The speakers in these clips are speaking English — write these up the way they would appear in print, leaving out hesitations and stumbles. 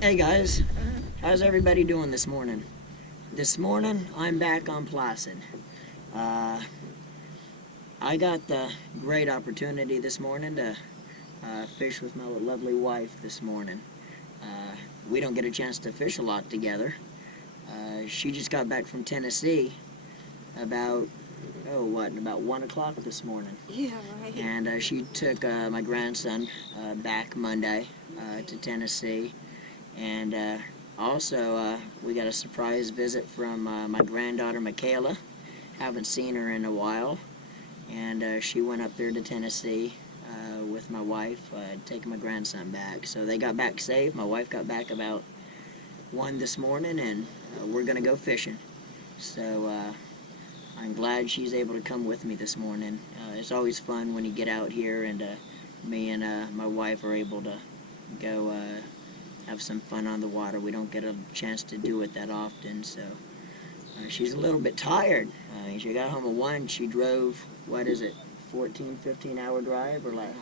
Hey guys, how's everybody doing this morning? This morning, I'm back on Placid. Uh, I got the great opportunity this morning to fish with my lovely wife this morning. We don't get a chance to fish a lot together. She just got back from Tennessee about, about 1 o'clock this morning. Yeah, right. And she took my grandson back Monday to Tennessee. And also, we got a surprise visit from my granddaughter, Michaela. Haven't seen her in a while. And she went up there to Tennessee with my wife, taking my grandson back. So they got back safe. My wife got back about 1 this morning, and we're going to go fishing. So I'm glad she's able to come with me this morning. It's always fun when you get out here, and me and my wife are able to go have some fun on the water. We don't get a chance to do it that often, so she's a little bit tired. She got home at 1. She drove, 14, 15-hour drive, or like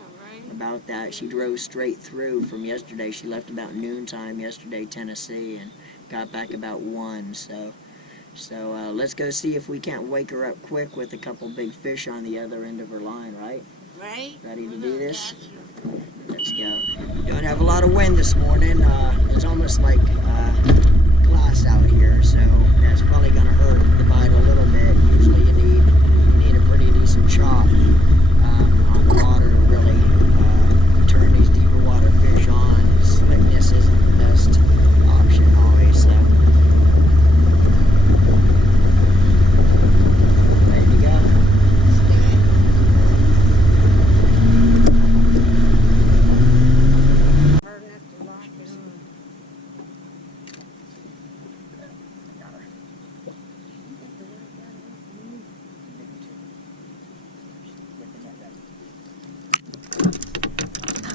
about that. She drove straight through from yesterday. She left about noontime yesterday, Tennessee, and got back about 1. So let's go see if we can't wake her up quick with a couple big fish on the other end of her line, right? Right? Ready to do this? Let's go. Don't have a lot of wind this morning. It's almost like glass out here, so that's probably going to hurt the bite a little bit. Usually you need a pretty decent chop on the water to really turn these deeper water fish on. Slickness isn't the best option always, so. Ready to go? Hard enough to lock it on.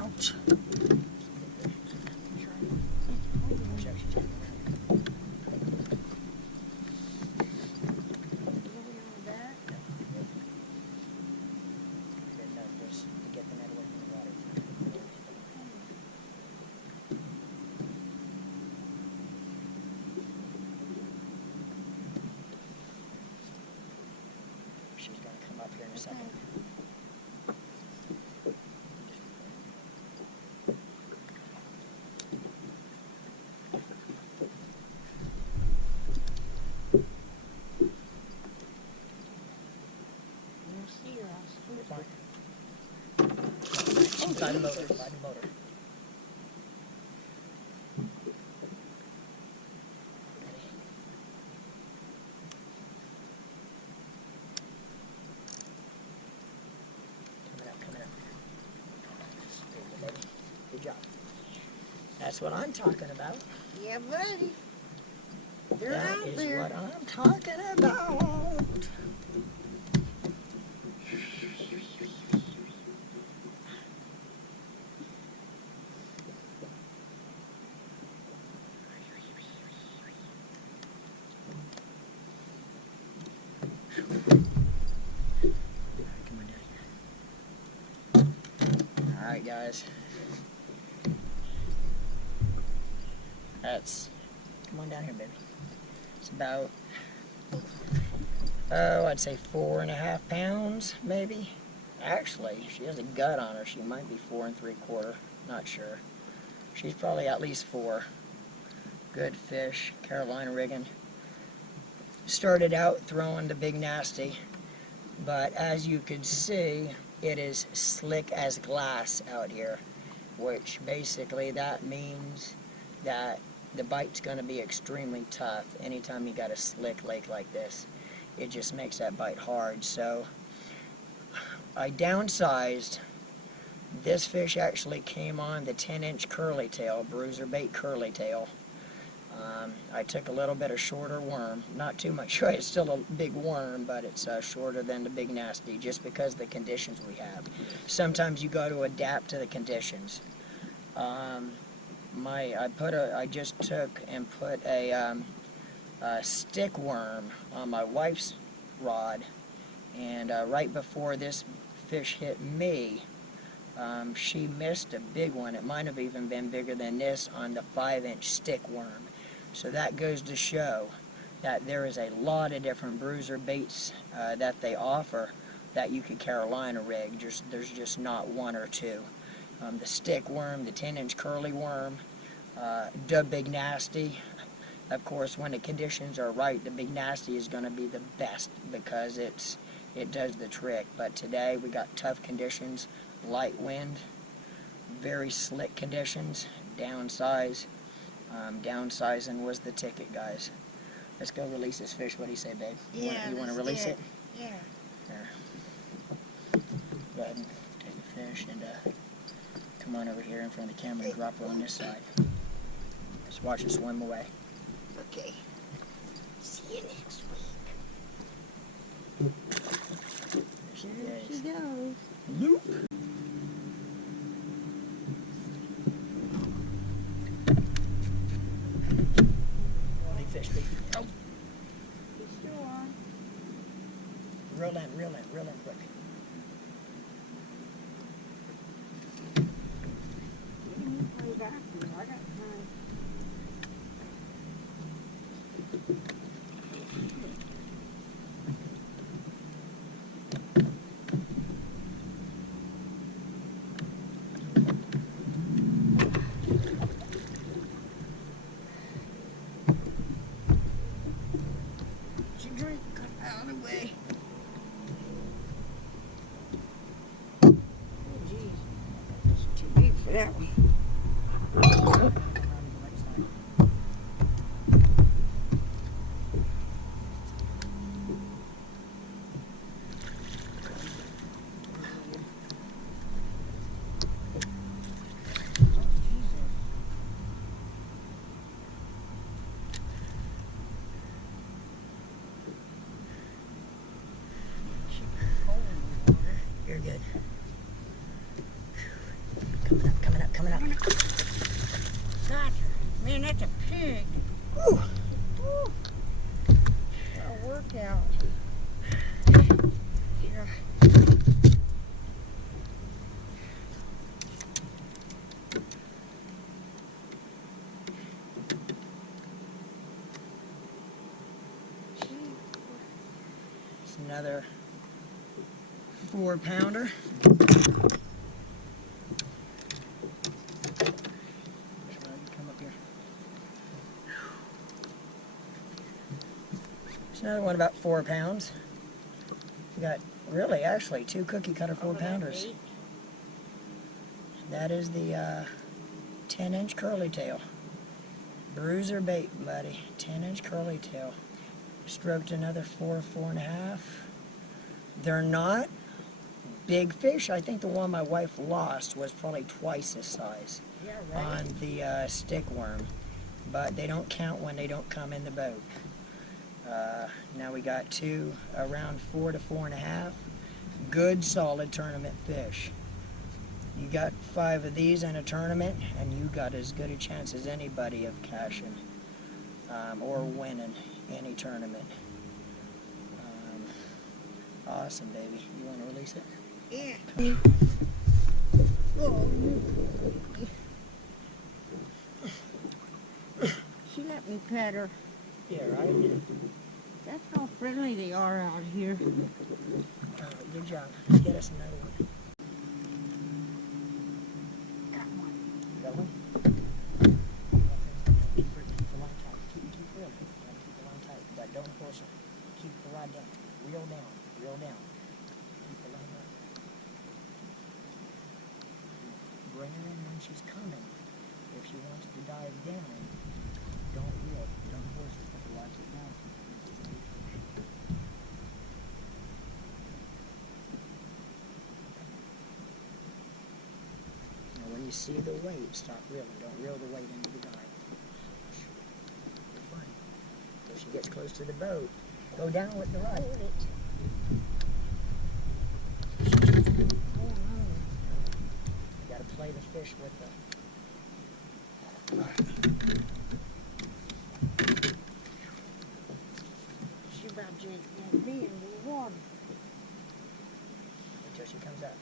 Ouch. She's going to come up here in a second. You'll see her. I'll split Fine. her. She's by the motor. By the motor. Coming up. There you go, baby. Good job. That's what I'm talking about. Yeah, buddy. They're That out is there. what I'm talking about. Alright guys. Come on down here, baby. It's about, I'd say 4.5 pounds, maybe. Actually, she has a gut on her. She might be 4 3/4. Not sure. She's probably at least 4. Good fish, Carolina rigging. Started out throwing the big nasty, but as you can see, it is slick as glass out here, which basically that means that the bite's going to be extremely tough anytime you got a slick lake like this. It just makes that bite hard. So I downsized. This fish actually came on the 10-inch curly tail, bruiser bait curly tail. I took a little bit of shorter worm, not too much. It's still a big worm, but it's shorter than the big nasty, just because of the conditions we have. Sometimes you got to adapt to the conditions. I just took and put a stick worm on my wife's rod, and right before this fish hit me, She missed a big one. It might have even been bigger than this on the 5-inch stick worm. So that goes to show that there is a lot of different bruiser baits that they offer that you can Carolina rig. There's just not one or two. The stick worm, the 10-inch curly worm, the Big Nasty. Of course, when the conditions are right, the Big Nasty is going to be the best because it does the trick. But today we got tough conditions, light wind, very slick conditions, downsize. Downsizing was the ticket, guys. Let's go release this fish. What do you say, babe? Yeah, You want to let's release do it? Yeah. Here. Go ahead and take the fish and come on over here in front of the camera and drop her on this side. Just watch her swim away. Okay. See you next week. There she goes. Loop. Big fish, big. Oh, She's still on. reel in quick. You can play back here. I got time. She drink. Cut out of the way. Oh, geez. It's too big for that one. You're good. Coming up. Gotcha. Man, that's a pig. Woo. Woo. A workout. Yeah. It's another 4-pounder. Come up here. It's another one about 4 pounds. We got really actually 2 cookie cutter 4-pounders. That is the 10-inch curly tail. Bruiser bait, buddy. 10-inch curly tail. Stroked another 4.5. They're not big fish. I think the one my wife lost was probably twice this size Yeah, right. on the stick worm, but they don't count when they don't come in the boat. Now we got 2 around 4 to 4.5. Good solid tournament fish. You got 5 of these in a tournament and you got as good a chance as anybody of cashing or winning any tournament. Awesome, baby. You want to release it? Yeah. Oh. She let me pet her. Yeah, right? That's how friendly they are out here. Good job. Let's get us another one. Got one. Got one? Keep the line tight. Keep reeling. Keep the line tight, but don't force it. Keep the rod down. Reel down. Reel down. Keep the line up. Bring her in when she's coming. If she wants to dive down, don't reel. Don't force it. Watch it now. Now when you see the weight, stop reeling. Don't reel the weight into the dive. You're fine. If she gets close to the boat, go down with the rod. Hold it. Oh, no. You gotta play the fish with the... She about to get me in the water. Until she comes up.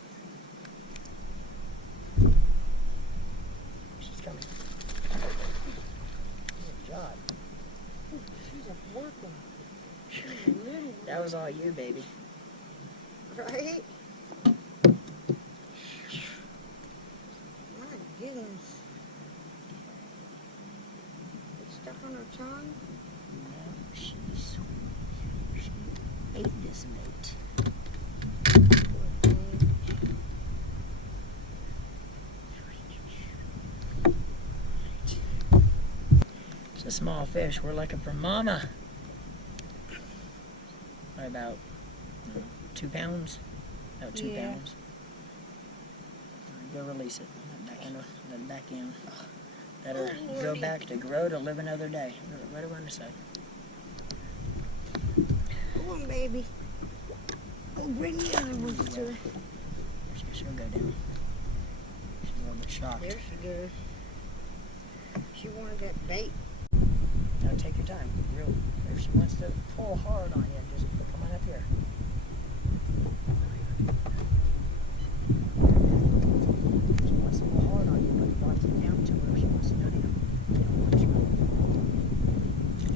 was all you, baby. Right? My goodness. It's stuck on her tongue? No, she ate this mate. Poor thing. It's a small fish. We're looking for mama. About 2 pounds. About 2 Yeah. pounds. Go release it. Let it back in. Let her Oh, go Lordy. back to grow to live another day. Right around the side. Go on, baby. Oh, bring the other ones to her. She'll go down. She's a little bit shocked. There she goes. She wanted that bait. Now take your time. Real. If she wants to pull hard on you, just come on up here. If she wants to pull hard on you, but watch it down to her. If she wants to go down.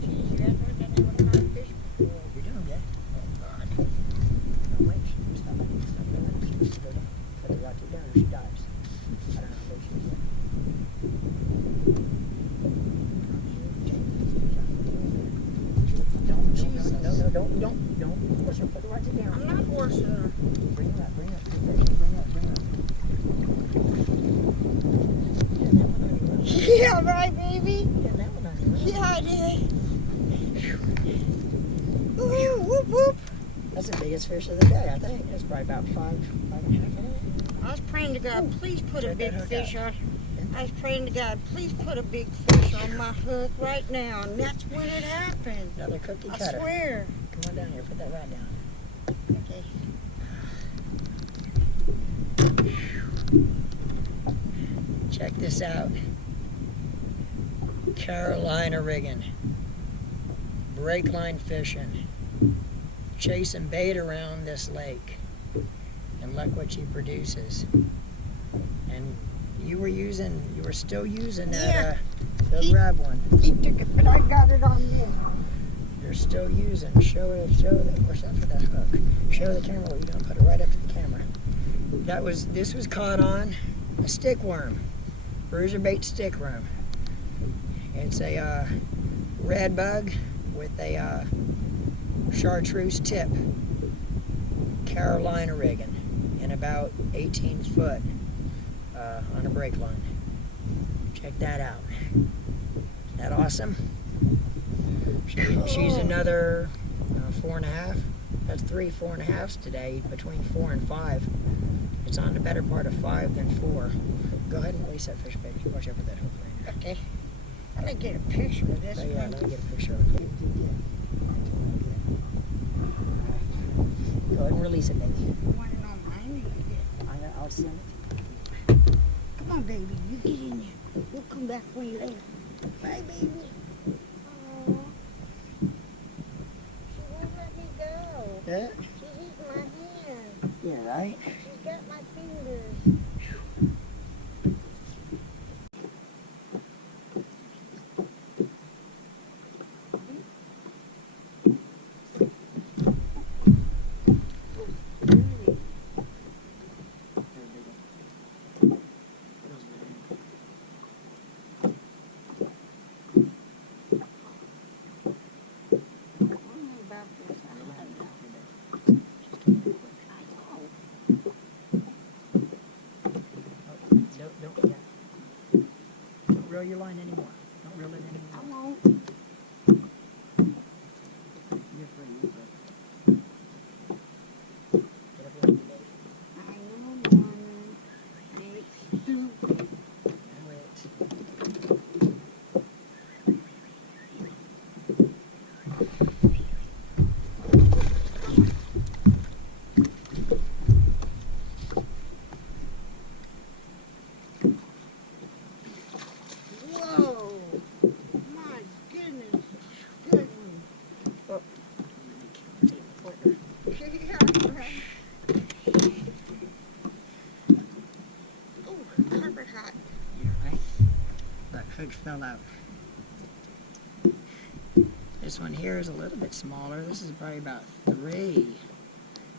She has heard that never caught fish before. You're doing good. Oh, God. No, wait. Stop. Stop doing that. She wants to go down. Put the rocket down or she dies. I don't know how big she is yet. Don't force her. Put the rocket down. I'm not forcing her. Bring her up. Bring her up. Bring her up. Bring her up. Yeah, that one already run. Yeah, right, baby? Yeah, that one already run. Yeah, I did. Ooh, whoop, whoop. That's the biggest fish of the day, I think. It's probably about 5.5. I was praying to God, please put a Check big that hook fish out. on. I was praying to God, please put a big fish on my hook right now. And that's when it happened. Another cookie I cutter. swear. Come on down here. Put that rod down. Okay. Check this out. Carolina rigging. Brake line fishing. Chasing bait around this lake. And look what she produces. And you were still using that the grab one. He took it, but I got it on there. You're still using. Show that. What's that for that hook? Show the camera where you're gonna put it right up to the camera. This was caught on a stick worm, bruiser bait stick worm. It's a red bug with a chartreuse tip. Carolina rigging, and about 18 foot on a brake line. Check that out. Isn't that awesome? She's another 4.5. That's 3 4.5s today, between 4 and 5. It's on the better part of 5 than 4. Go ahead and release that fish, baby. Watch out for that hook right now. Okay. I'm going to get a picture of this Oh, yeah, one. let me get a picture of it. Go ahead and release it, baby. You want it on mine? I'll send it. Come on, baby. You get in there. We'll come back for you later. Bye, baby. Aw. She won't let me go. Yeah? She's eating my hand. Yeah, right? She's got my fingers. Don't reel your line anymore. Don't reel it anymore. I won't. You're free. Get up here, baby. I know, Mama. It's stupid. Now it's. Whoa. My goodness. Good one. Yeah, right. Oh, carpet hot. Yeah, right? That hook fell out. This one here is a little bit smaller. This is probably about 3.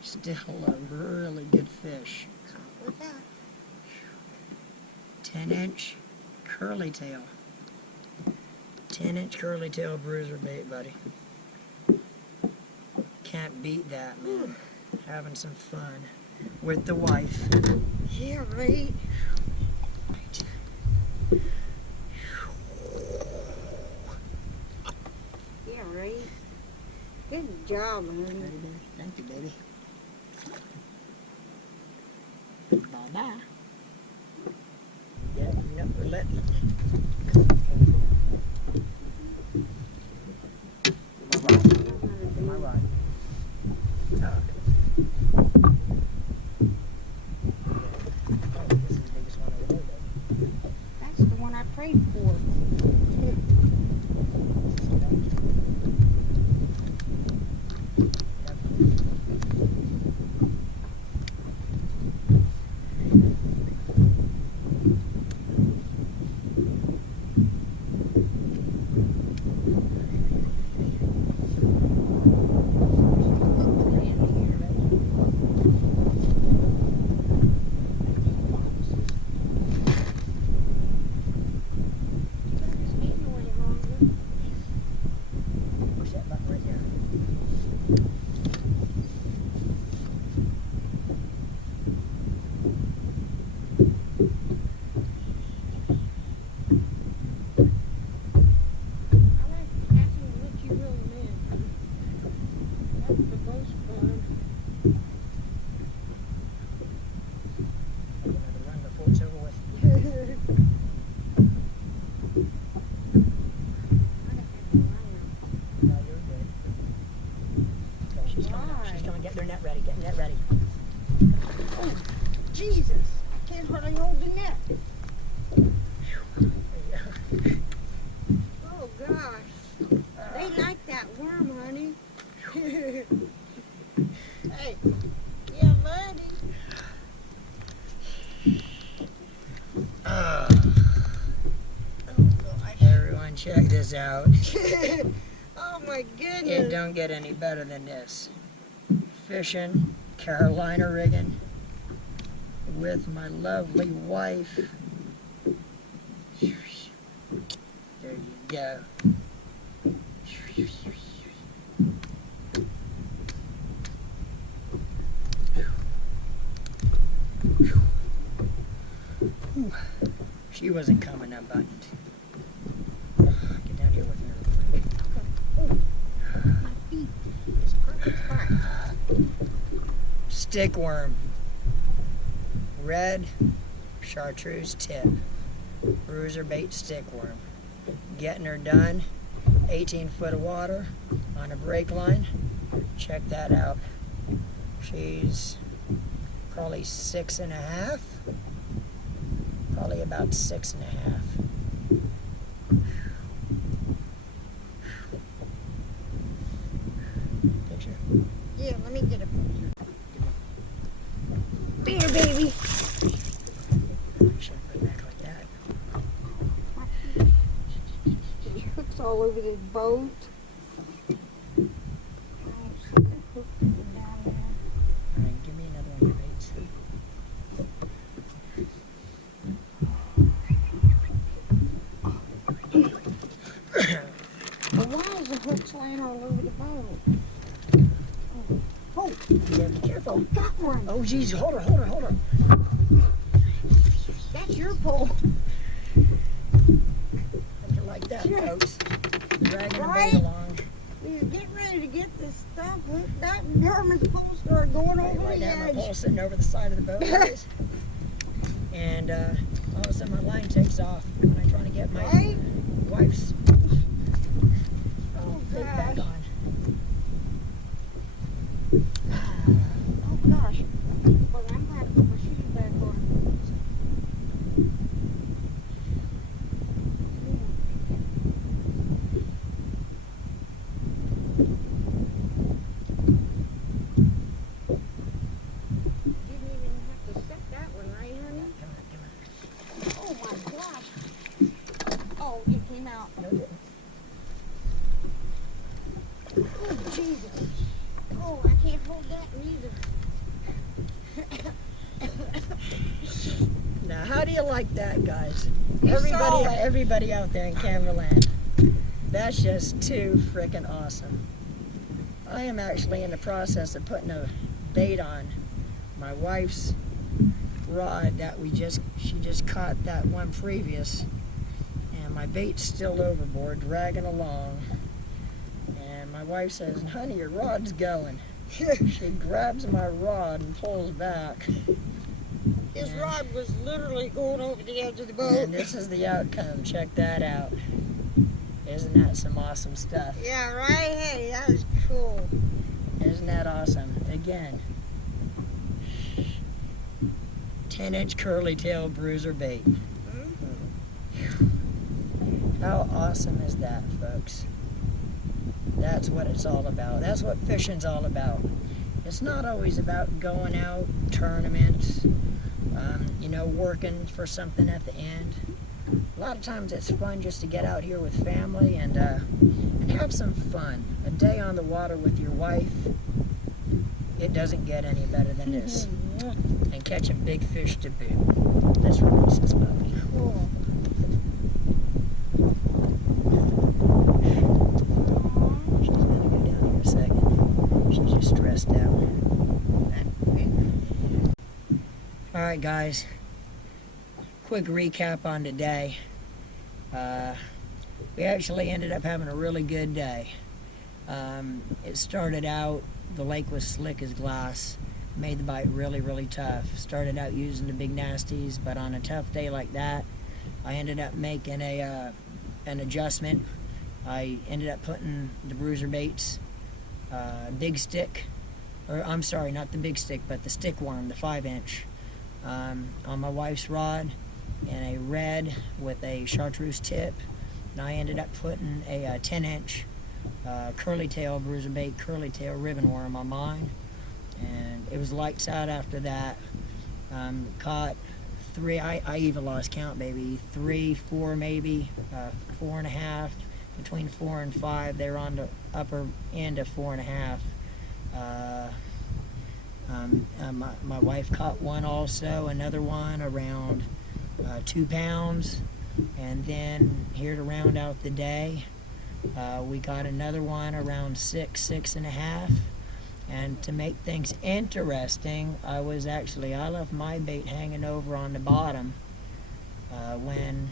Still a really good fish. What's that? 10-inch curly tail. 10-inch curly tail bruiser bait, buddy. Can't beat that, man. Having some fun with the wife. Yeah, right. Yeah, right. Good job, honey. Thank you, baby. Bye-bye. Yeah, you know, we're letting it. Am I right? Oh. This is the biggest one over there, baby. That's the one I prayed for. Push that button right there. I like catching what you really meant. That's the most fun. Take another run before it's over with. No, you're good. Okay, she's coming up. She's coming. Get their net ready. Get net ready. Oh, Jesus. I can't hardly hold the net. Oh, gosh. They like that worm, honey. Hey. Yeah, buddy. Everyone check this out. Oh, my It goodness. don't get any better than this. Fishing, Carolina rigging, with my lovely wife. There you go. Whew. She wasn't coming unbuttoned. Get down here with me real quick. My feet. It's perfect spot. Stickworm. Red chartreuse tip. Bruiser bait stickworm. Getting her done. 18 foot of water on a brake line. Check that out. She's probably 6.5. Probably about 6.5. Picture. Yeah, let me get a picture. Here, baby. Should put it back like that. The hook's all over this boat. Oh, so the hook down there. Alright, give me another one of your baits. But why is the hook laying all over the boat? Oh, Yeah, be careful. got one. Oh, geez, hold her. That's your pole. How'd you like that, Sure. folks? Dragging the Right? bait along. We get ready to get this stuff hooked up, and Herman's pole started going over Right the now, my edge. pole's sitting over the side of the boat, guys. And all of a sudden, my line takes off when I'm trying to get my Right? wife's Oh, bait back gosh. on. Oh, gosh. Well, I'm glad to put my shoes back on. Didn't even have to set that one, right, honey? Come on. Oh, my gosh. Oh, it came out. No, it didn't. Jesus. Oh, I can't hold that neither. Now, how do you like that, guys? You saw it. Everybody out there in Cameraland, that's just too freaking awesome. I am actually in the process of putting a bait on my wife's rod that she just caught that one previous, and my bait's still overboard, dragging along. And my wife says, "Honey, your rod's going." She grabs my rod and pulls back. His rod was literally going over the edge of the boat. And this is the outcome. Check that out. Isn't that some awesome stuff? Yeah, right? Hey, that was cool. Isn't that awesome? Again, 10-inch curly tail bruiser bait. How awesome is that, folks? That's what it's all about. That's what fishing's all about. It's not always about going out, tournaments, working for something at the end. A lot of times it's fun just to get out here with family and have some fun. A day on the water with your wife, it doesn't get any better than this. And catching big fish to boot. Let's release this puppy. Cool. She's gonna go down here in a second. She's just stressed out. Alright guys, quick recap on today. We actually ended up having a really good day. It started out, the lake was slick as glass, made the bite really, really tough. Started out using the big nasties, but on a tough day like that, I ended up making an adjustment. I ended up putting the bruiser baits, big stick, or I'm sorry, not the big stick, but the stick worm, the 5-inch, on my wife's rod, and a red with a chartreuse tip. And I ended up putting a 10-inch curly tail bruiser bait, curly tail ribbon worm on mine, and it was lights out after that. Caught 3, I even lost count, baby, 3, 4 maybe, 4.5, between 4 and 5. They were on the upper end of 4.5. My wife caught one also, another one around 2 pounds, and then here to round out the day, we got another one around 6.5, and to make things interesting, I left my bait hanging over on the bottom when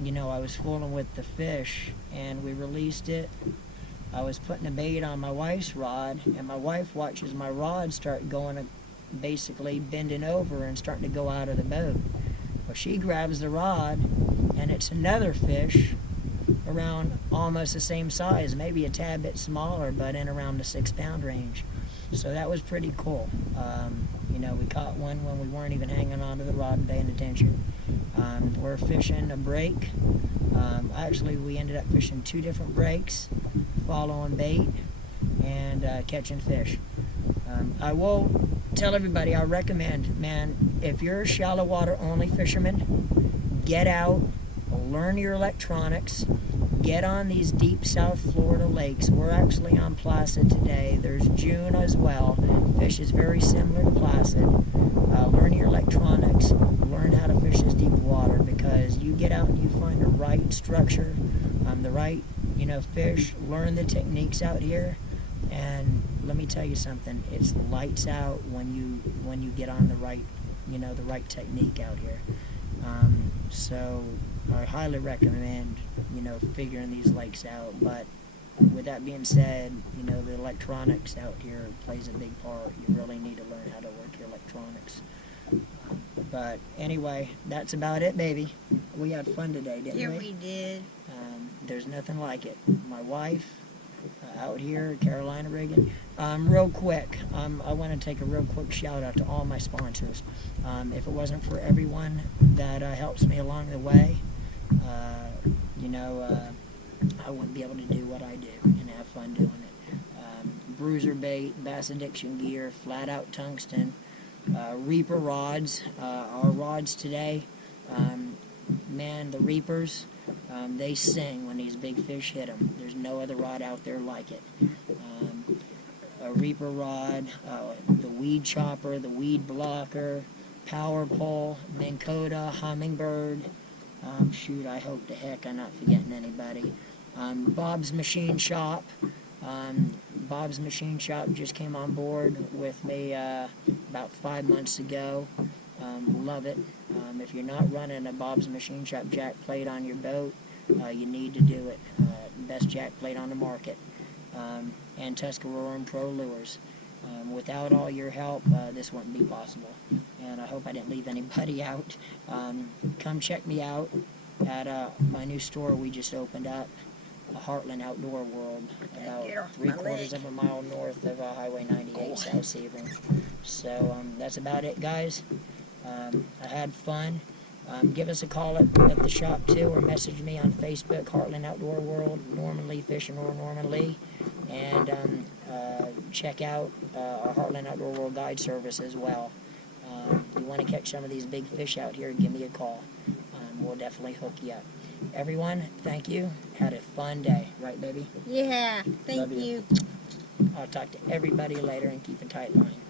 I was fooling with the fish, and we released it. I was putting a bait on my wife's rod, and my wife watches my rod start going, basically bending over and starting to go out of the boat. Well, she grabs the rod, and it's another fish around almost the same size, maybe a tad bit smaller, but in around the 6-pound range. So that was pretty cool. We caught one when we weren't even hanging onto the rod and paying attention. We're fishing a break. Actually, we ended up fishing 2 different breaks, following bait and catching fish. I will tell everybody, I recommend, man, if you're a shallow water only fisherman, get out, learn your electronics, get on these deep South Florida lakes. We're actually on Placid today. There's June as well. Fish is very similar to Placid. Learn your electronics, learn how to fish this deep water, because you get out and you find the right structure, the right fish, learn the techniques out here, and let me tell you something, it's lights out when you get on the right the right technique out here. So I highly recommend figuring these lakes out. But with that being said, the electronics out here plays a big part. You really need to learn how to work your electronics. But anyway, that's about it, baby. We had fun today, didn't we? Yeah, we did. There's nothing like it. My wife out here, Carolina rigging. Real quick, I want to take a real quick shout out to all my sponsors. If it wasn't for everyone that helps me along the way, I wouldn't be able to do what I do and have fun doing it. Bruiser Bait, Bass Addiction Gear, Flat Out Tungsten, Reaper rods. Our rods today, man, the Reapers, they sing when these big fish hit them. There's no other rod out there like it. a reaper rod, the weed chopper, the weed blocker, power pole, Minn Kota, Hummingbird. Shoot, I hope to heck I'm not forgetting anybody. Bob's Machine Shop. Bob's Machine Shop just came on board with me about 5 months ago. Love it. If you're not running a Bob's Machine Shop jack plate on your boat, you need to do it. Best jack plate on the market. And Tuscarora Pro Lures. Without all your help, this wouldn't be possible. And I hope I didn't leave anybody out. Come check me out at my new store we just opened up, Heartland Outdoor World, about 3/4 of a mile north of Highway 98, South Sebring. So that's about it, guys. I had fun. Give us a call at the shop too, or message me on Facebook, Heartland Outdoor World, Norman Lee Fishing, or Norman Lee, and check out our Heartland Outdoor World guide service as well. If you want to catch some of these big fish out here, give me a call. We'll definitely hook you up. Everyone, thank you. Had a fun day, right, baby? Yeah, thank Love you. you. I'll talk to everybody later and keep a tight line.